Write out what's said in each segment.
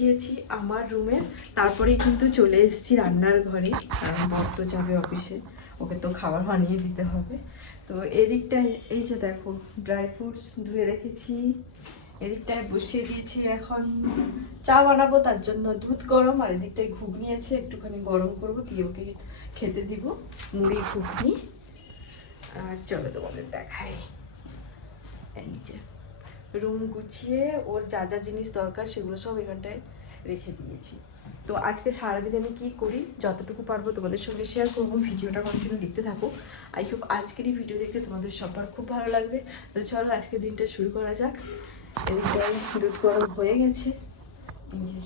গুছিয়েছি আমার রুমে। তারপরেই কিন্তু চলে এসেছি রান্নার ঘরে, কারণ বর তো যাবে অফিসে, ওকে তো খাবার বানিয়ে দিতে হবে। তো এদিকটায়, এই যে দেখো ড্রাই ফ্রুটস ধুয়ে রেখেছি। এদিকটায় বসিয়ে দিয়েছি এখন। চা বানাবো, তার জন্য দুধ গরম, আর এদিকটায় ঘুগনি আছে, একটুখানি গরম করব, দিয়ে ওকে খেতে দিব, মুড়ি, ঘুগনি। আর চলো তোমাদের দেখাই। এই যে। রুম গুছিয়ে ওর যা যা জিনিস দরকার সেগুলো সব এখানটায় রেখে দিয়েছি। তো আজকে সারাদিন আমি কি করি, যতটুকু পারব তোমাদের সঙ্গে শেয়ার করব, ভিডিওটা কন্টিনিউ দেখতে থাকো। আই হোপ আজকের এই ভিডিও দেখতে তোমাদের সবার খুব ভালো লাগবে। তো চলো আজকের দিনটা শুরু করা যাক। এদিকটায় দুধ গরম হয়ে গেছে। যে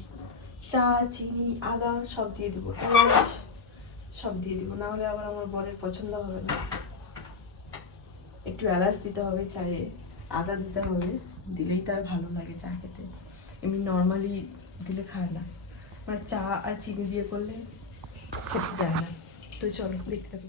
চা, চিনি, আদা সব দিয়ে দেবো। এলাচ সব দিয়ে দেবো। না হলে আবার আমার বরের পছন্দ হবে না। একটু এলাচ দিতে হবে, চায়ে আদা দিতে হবে। দিলেই তার ভালো লাগে চা খেতে। এমনি নর্মালি দিলে খায় না। মানে চা আর চিনি দিয়ে করলে খেতে যায় না। তো চলো দেখতে থাকো।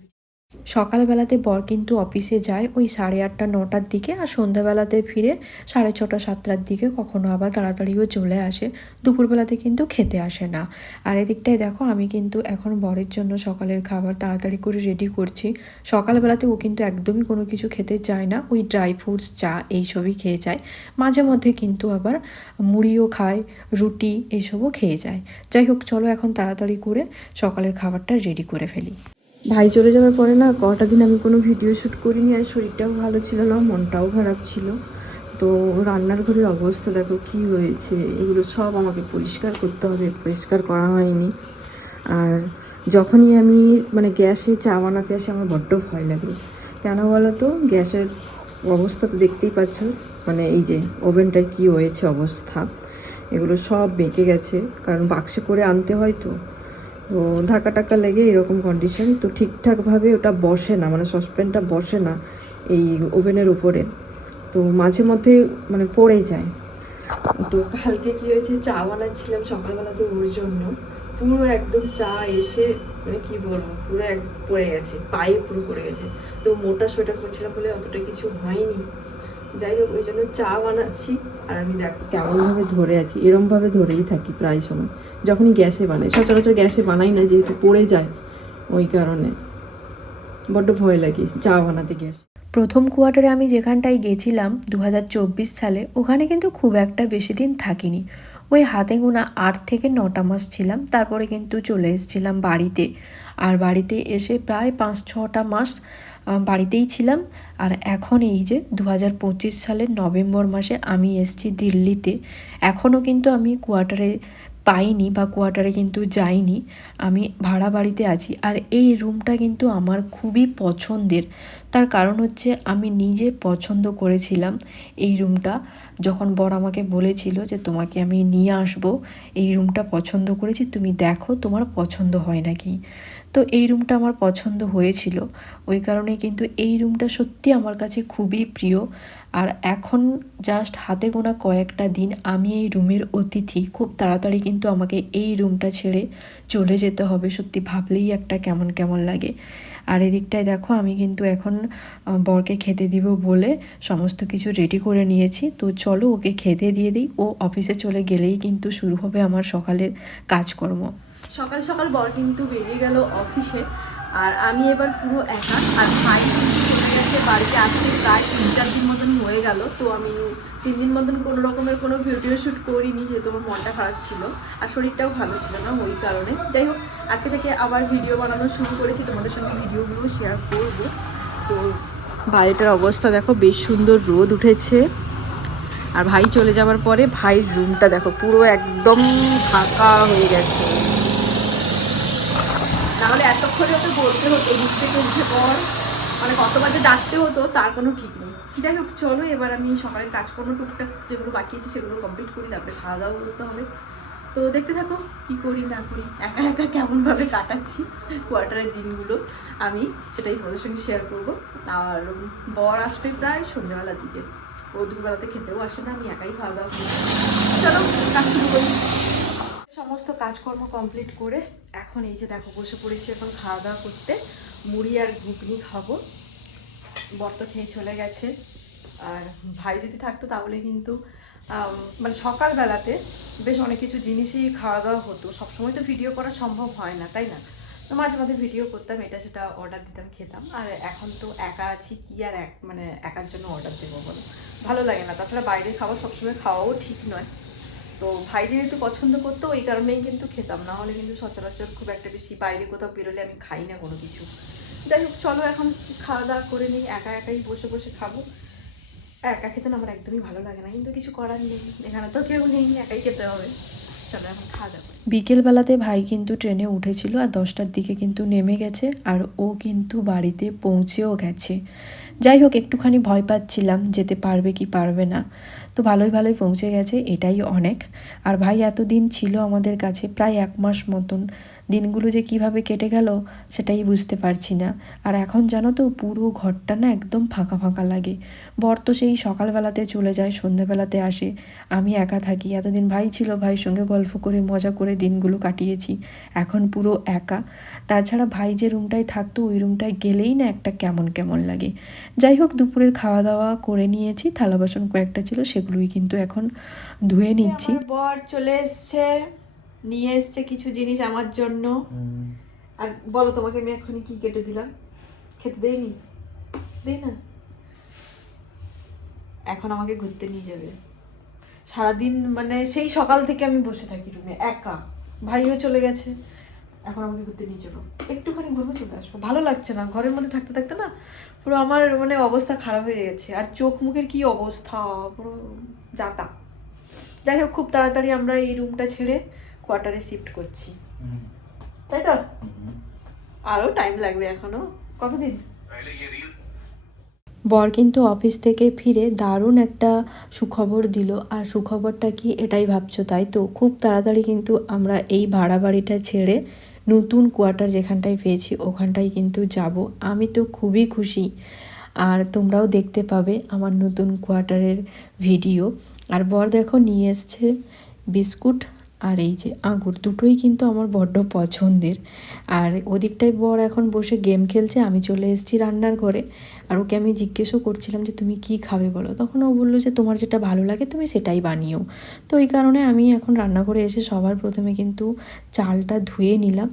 সকালবেলাতে বর কিন্তু অফিসে যায় ওই সাড়ে আটটা, নটার দিকে আর সন্ধ্যাবেলাতে ফিরে সাড়ে ছটা, সাতটার দিকে কখনো আবার তাড়াতাড়িও চলে আসে। দুপুরবেলাতে কিন্তু খেতে আসে না। আর এদিকটায় দেখো আমি কিন্তু এখন বরের জন্য সকালের খাবার তাড়াতাড়ি করে রেডি করছি। সকালবেলাতে ও কিন্তু একদমই কোনো কিছু খেতে চায় না। ওই ড্রাই ফ্রুটস চা এইসবই খেয়ে যায়। মাঝে মধ্যে কিন্তু আবার মুড়িও খায়, রুটি এইসবও খেয়ে যায়। যাই হোক, চলো এখন তাড়াতাড়ি করে সকালের খাবারটা রেডি করে ফেলি। ভাই চলে যাওয়ার পরে না, কটা দিন আমি কোনো ভিডিও শ্যুট করিনি আর শরীরটাও ভালো ছিল না, মনটাও খারাপ ছিল। তো রান্নার ঘরের অবস্থা দেখো, কি হয়েছে? এগুলো সব আমাকে পরিষ্কার করতে হবে, পরিষ্কার করা হয়নি। আর যখনই আমি মানে গ্যাসে চা বানাতে আসি, আমার বড্ড ভয় লাগে। কেন বলো তো গ্যাসের অবস্থা তো দেখতেই পাচ্ছ মানে এই যে ওভেনটার কি হয়েছে অবস্থা, এগুলো সব বেঁকে গেছে। কারণ বাক্সে করে আনতে হয় তো। তো ধাক্কা টাক্কা লেগে এরকম কন্ডিশন তো ঠিকঠাকভাবে ওটা বসে না মানে সসপ্যানটা বসে না এই ওভেনের উপরে। তো মাঝে মধ্যে মানে পড়ে যায়। তো কালকে কী হয়েছে, চা বানাচ্ছিলাম সকালবেলাতে ওর জন্য। পুরো একদম চা এসে মানে কি বলব, পুরো এক পড়ে গেছে, পায়ে পুরো পড়ে গেছে। তো মোটা সোয়েটার পরছিলাম বলে অতটা কিছু হয়নি। যাই হোক ওই জন্য চা বানাচ্ছি। আর আমি দেখ কেমনভাবে ধরে আছি এরমভাবে ধরেই থাকি প্রায় সময়। যখনই গ্যাসে বানাই সচরাচর গ্যাসে বানাই না যেহেতু পড়ে যায় ওই কারণে। বড্ড ভয় লাগে চা বানাতে গ্যাস। প্রথম কোয়ার্টারে আমি যেখানটায় গেছিলাম দু হাজার চব্বিশ সালে ওখানে কিন্তু খুব একটা বেশি দিন থাকিনি। ওই হাতে গোনা আট থেকে নটা মাস ছিলাম তারপরে কিন্তু চলে এসেছিলাম বাড়িতে। আর বাড়িতে এসে প্রায় পাঁচ ছটা মাস বাড়িতেই ছিলাম। আর এখন এই যে দু হাজার পঁচিশ সালের নভেম্বর মাসে আমি এসেছি দিল্লিতে। এখনও কিন্তু আমি কোয়ার্টারে পাইনি বা কোয়ার্টারে কিন্তু যাইনি। আমি ভাড়া বাড়িতে আছি। আর এই রুমটা কিন্তু আমার খুবই পছন্দের। তার কারণ হচ্ছে আমি নিজে পছন্দ করেছিলাম এই রুমটা। যখন বর আমাকে বলেছিল যে তোমাকে আমি নিয়ে আসব, এই রুমটা পছন্দ করেছি, তুমি দেখো তোমার পছন্দ হয় নাকি। তো এই রুমটা আমার পছন্দ হয়েছিল। ওই কারণে কিন্তু এই রুমটা সত্যি আমার কাছে খুবই প্রিয়। আর এখন জাস্ট হাতে গোনা কয়েকটা দিন আমি এই রুমের অতিথি। খুব তাড়াতাড়ি কিন্তু আমাকে এই রুমটা ছেড়ে চলে যেতে হবে। সত্যি ভাবলেই একটা কেমন কেমন লাগে। আর এদিকটায় দেখো, আমি কিন্তু এখন বরকে খেতে দিব বলে সমস্ত কিছু রেডি করে নিয়েছি। তো চলো ওকে খেতে দিয়ে দিই। ও অফিসে চলে গেলেই কিন্তু শুরু হবে আমার সকালের কাজকর্ম। সকাল সকাল বর কিন্তু বেরিয়ে গেল অফিসে। আর আমি এবার পুরো একা, আর ভাই চলে গেছে বাড়িতে। আসতে প্রায় তিন চার দিন মতন হয়ে গেল, তো আমি তিন দিন মতন কোনো রকমের কোনো ভিডিও শ্যুট করিনি, যেহেতু আমার মনটা খারাপ ছিল আর শরীরটাও ভালো ছিল না ওই কারণে। যাই হোক, আজকে থেকে আবার ভিডিও বানানো শুরু করেছি, তোমাদের সঙ্গে ভিডিওগুলো শেয়ার করব। তো বাড়িটার অবস্থা দেখো, বেশ সুন্দর রোদ উঠেছে। আর ভাই চলে যাওয়ার পরে ভাইয়ের রুমটা দেখো, পুরো একদম ফাঁকা হয়ে গেছে। এতক্ষণে ওকে বলতে হতো, ঘুম থেকে উঠে পর মানে কতবার যে ডাকতে হতো, তার কোনো ঠিক নেই। যাই হোক, চলো, এবার আমি সকালের কাজকর্ম টুকটাক যেগুলো বাকি আছে সেগুলো কমপ্লিট করি, তারপরে খাওয়া দাওয়া করতে হবে। তো দেখতে থাকো, কি করি, না করি, একা একা কেমনভাবে কাটাচ্ছি কোয়ার্টারের দিনগুলো, আমি সেটাই তোমাদের সঙ্গে শেয়ার করব। আর বর আসবে প্রায় সন্ধ্যাবেলার দিকে। ও দুপুরবেলাতে খেতেও আসে না, আমি একাই খাওয়া দাওয়া করি। চলো, কাজ শুরু করি। সমস্ত কাজকর্ম কমপ্লিট করে এখন এই যে দেখো বসে পড়েছি এখন খাওয়া দাওয়া করতে। মুড়ি আর ঘুগনি খাব। বর্ত খেয়ে চলে গেছে। আর ভাই যদি থাকতো তাহলে কিন্তু মানে সকালবেলাতে বেশ অনেক কিছু জিনিসই খাওয়া দাওয়া হতো। সবসময় তো ভিডিও করা সম্ভব হয় না, তাই না? তো মাঝে মাঝে ভিডিও করতাম, এটা সেটা অর্ডার দিতাম, খেতাম। আর এখন তো একা আছি কি আর এক মানে একার জন্য অর্ডার দেবো বলো? ভালো লাগে না। তাছাড়া বাইরের খাবার সবসময় খাওয়াও ঠিক নয়। তো ভাই যেহেতু পছন্দ করতো ওই কারণেই কিন্তু খেতাম। না হলে কিন্তু সচরাচর খুব একটা বেশি বাইরে কোথাও বেরোলে আমি খাই না কোনো কিছু। যাই হোক, চলো এখন খাওয়া দাওয়া করে নিই। একা একাই বসে বসে খাব। একা খেতে না আমার একদমই ভালো লাগে না। কিন্তু কিছু করার নেই। এখানে তো কেউ নেই, একাই খেতে হবে। চলো এখন খাওয়া দাওয়া। বিকেলবেলাতে ভাই কিন্তু ট্রেনে উঠেছিল আর দশটার দিকে কিন্তু নেমে গেছে। আর ও কিন্তু বাড়িতে পৌঁছেও গেছে। যাই হোক একটুখানি ভয় পাচ্ছিলাম যেতে পারবে কি পারবে না। তো ভালোই ভালোই পৌঁছে গেছে, এটাই অনেক। আর ভাই, এতদিন ছিল আমাদের কাছে, প্রায় এক মাস মতন। দিনগুলো যে কীভাবে কেটে গেল সেটাই বুঝতে পারছি না। আর এখন জানো তো পুরো ঘরটা না একদম ফাঁকা ফাঁকা লাগে। বর তো সেই সকালবেলাতে চলে যায় সন্ধ্যাবেলাতে আসে। আমি একা থাকি, এতদিন ভাই ছিল, ভাইয়ের সঙ্গে গল্প করে, মজা করে দিনগুলো কাটিয়েছি। এখন পুরো একা। তাছাড়া ভাই যে রুমটায় থাকতো, ওই রুমটায় গেলেই না একটা কেমন কেমন লাগে। যাই হোক, দুপুরের খাওয়া দাওয়া করে নিয়েছি, থালা বাসন কয়েকটা ছিল, সেগুলোই কিন্তু এখন ধুয়ে নিচ্ছি। বর চলে এসছে। নিয়ে এসছে কিছু জিনিস আমার জন্য। আর বলো তোমাকে আমি এখনই কি কেটে দিলাম? খেতে দেইনি? দেই না? এখন আমাকে ঘুরতে নিয়ে যাবে। সারাদিন মানে সেই সকাল থেকে আমি বসে থাকি রুমে একা। ভাইও চলে গেছে। এখন আমাকে ঘুরতে নিয়ে যাব। একটুখানি ঘুরবো চলে আসব। ভালো লাগছে না। ঘরের মধ্যে থাকতে থাকতে না পুরো আমার মানে অবস্থা খারাপ হয়ে গেছে। আর চোখ মুখের কি অবস্থা? পুরো যাতা। যাই হোক খুব তাড়াতাড়ি আমরা এই রুমটা ছেড়ে কোয়ার্টারে শিফট করছি। তাই তো? আরও টাইম লাগবে এখনও। কতদিন? বর কিন্তু অফিস থেকে ফিরে দারুণ একটা সুখবর দিল। আর সুখবরটা কি এটাই ভাবছ তাই তো? খুব তাড়াতাড়ি কিন্তু আমরা এই ভাড়া বাড়িটা ছেড়ে নতুন কোয়ার্টার যেখানটায় পেয়েছি ওখানটায় কিন্তু যাব। আমি তো খুবই খুশি। আর তোমরাও দেখতে পাবে আমার নতুন কোয়ার্টারের ভিডিও আর বর দেখো নিয়ে এসছে বিস্কুট। আর এই যে আঙুর দুটোই কিন্তু আমার বড্ড পছন্দের। আর ওদিকটায় বর এখন বসে গেম খেলছে, আমি চলে এসেছি রান্নার ঘরে। আর ওকে আমি জিজ্ঞেসও করছিলাম যে, তুমি কি খাবে বলো? তখন ও বলল যে, তোমার যেটা ভালো লাগে তুমি সেটাই বানিও। তো এই কারণে আমি এখন রান্নাঘরে এসে সবার প্রথমে কিন্তু চালটা ধুয়ে নিলাম।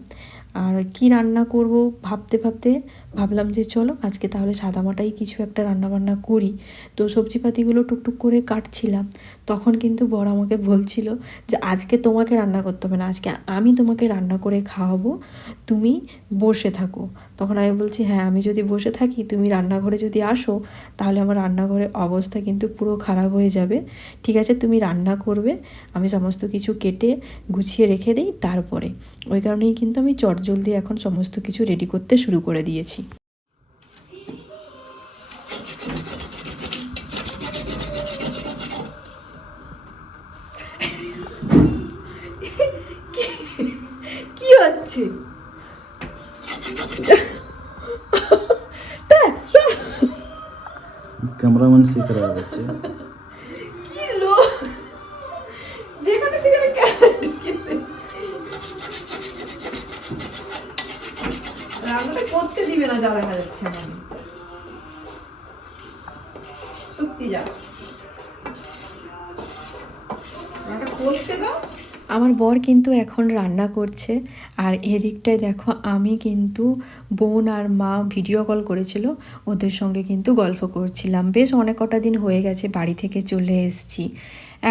আর কি রান্না করব ভাবতে ভাবতে ভাবলাম যে, চলো আজকে তাহলে সাদামাটাই কিছু একটা রান্না বান্না করি। তো সবজিপাতিগুলো টুকটুক করে কাটছিলাম। তখন কিন্তু বড় আমাকে বলছিল যে, আজকে তোমাকে রান্না করতে হবে না, আজকে আমি তোমাকে রান্না করে খাওয়াবো, তুমি বসে থাকো। তখন আমি বলছি হ্যাঁ আমি যদি বসে থাকি, তুমি রান্নাঘরে যদি আসো, তাহলে আমার রান্নাঘরের অবস্থা কিন্তু পুরো খারাপ হয়ে যাবে। ঠিক আছে, তুমি রান্না করবে, আমি সমস্ত কিছু কেটে গুছিয়ে রেখে দিই, তারপরে। ওই কারণেই কিন্তু আমি চটজলদি এখন সমস্ত কিছু রেডি করতে শুরু করে দিয়েছি। কি হচ্ছে? ক্যামেরাম্যান শিখে রাখা হচ্ছে করতে দিবে না যা দেখা যাচ্ছে মানে সত্যি যা করতে দাও আমার বর কিন্তু এখন রান্না করছে। আর এদিকটায় দেখো, আমি কিন্তু বোন আর মা ভিডিও কল করেছিল। ওদের সঙ্গে কিন্তু গল্প করছিলাম। বেশ অনেক কটা দিন হয়ে গেছে বাড়ি থেকে চলে এসেছি।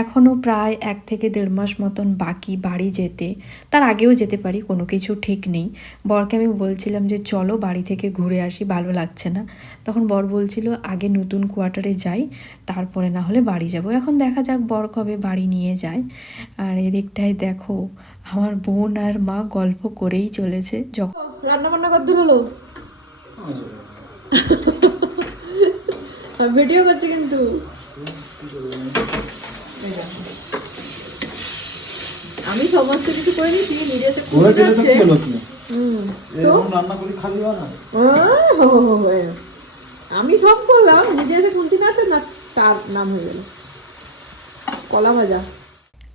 এখনও প্রায় এক থেকে দেড় মাস মতন বাকি বাড়ি যেতে তার আগেও যেতে পারি কোনো কিছু ঠিক নেই। বরকে আমি বলছিলাম যে চলো বাড়ি থেকে ঘুরে আসি ভালো লাগছে না। তখন বর বলছিল আগে নতুন কোয়ার্টারে যাই তারপরে না হলে বাড়ি যাব। এখন দেখা যাক বর কবে বাড়ি নিয়ে যায়। আর এদিকটায় দেখো আমার বোন আর মা গল্প করেই চলেছে যখন রান্না বান্না কদ্দূর হলো ভিডিও করছে কিন্তু। আমি সমস্ত কিছু করে নিই তুমি নিজে এসে করে দিলে এরকম রান্না করে খাবি না? আমি সব করলাম নিজে এসে কুলতি নাচে আচ্ছা, না তার নাম হয়ে গেল। কলা ভাজা।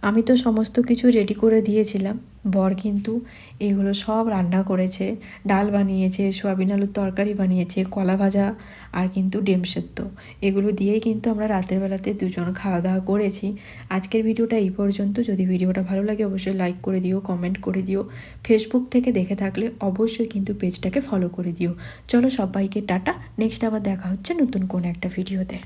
আমি তো সমস্ত কিছু রেডি করে দিয়েছিলাম। বর কিন্তু এগুলো সব রান্না করেছে, ডাল বানিয়েছে, সোয়াবিন আলুর তরকারি বানিয়েছে, কলা ভাজা আর কিন্তু ডিম সেদ্ধ। এগুলো দিয়েই কিন্তু আমরা রাতের বেলাতে দুজন খাওয়া দাওয়া করেছি। আজকের ভিডিওটা এই পর্যন্ত। যদি ভিডিওটা ভালো লাগে অবশ্যই লাইক করে দিও কমেন্ট করে দিও। ফেসবুক থেকে দেখে থাকলে অবশ্যই কিন্তু পেজটাকে ফলো করে দিও। চলো সবাইকে টাটা। নেক্সট আবার দেখা হচ্ছে নতুন কোনো একটা ভিডিওতে